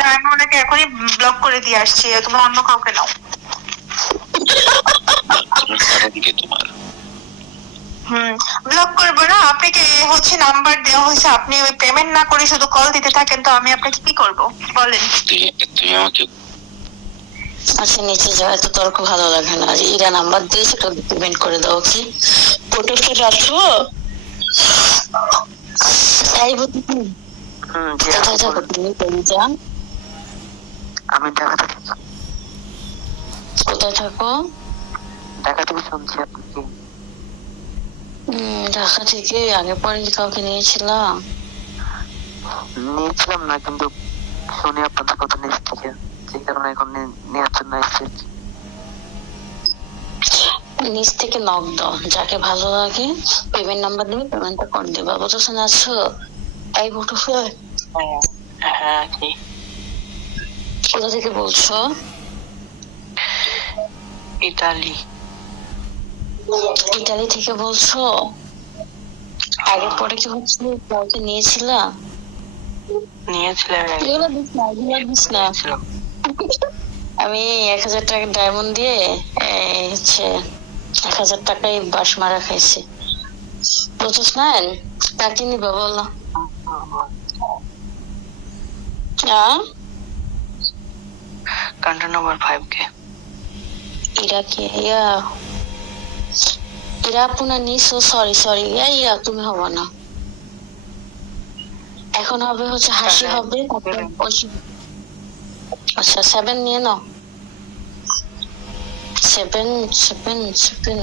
না আমি ওনাকে এখনই ব্লক করে দিয়ে আসছি তুমি অন্য কাউকে নাও। তোমার হুম ব্লক করব না আপনাকে হচ্ছে নাম্বার দেওয়া হয়েছে আপনি ওই পেমেন্ট না করে শুধু কল দিতে থাকেন তো আমি আপনাকে কি করব? বলেন। তুমি আমাকে আচ্ছা নিচে যাও এত তর্ক ভালো লাগে না। আর ইরা নাম্বার দিয়েছে তো পেমেন্ট করে দাও কি ফটোটা রাখো তাই বুঝি কোথায় বলুন। তুমি যান আমি ঢাকা থেকে। কোথায় থাকো? ঢাকা থেকে শুনছি আপনি কি ঢাকা থেকে আগে পরে কাউকে নিয়েছিলাম নিয়েছিলাম না কিন্তু শুনি আপনাদের কথা নিজ থেকে। যে কারণে এখন নেওয়ার জন্য এসেছি। নিচ থেকে নক দাও যাকে ভালো লাগে পেমেন্ট নাম্বার দিবে পেমেন্টটা করে দিবা। বুঝেছেন আছো এই ফটো হ্যাঁ কি কোথা থেকে বলছো? ইতালি। ইতালি থেকে বলছো? আগে পরে কি হচ্ছে? কাউকে নিয়েছিলাম নিয়েছিলাম এগুলো দিস না এগুলো দিস না। আমি এক হাজার টাকা ডায়মন্ড দিয়ে হচ্ছে এক হাজার টাকায় বাস মারা খাইছি। বুঝছিস না? কাকে নিবে বলো হ্যাঁ নাম্বার ফাইভ কে। ইরাকে ইয়া। ইরা আপনার নিছো? সরি সরি ইরা তুমি হবে না। এখন হবে হচ্ছে হাসি হবে আচ্ছা সেভেন নিয়ে নাও। Seven seven seven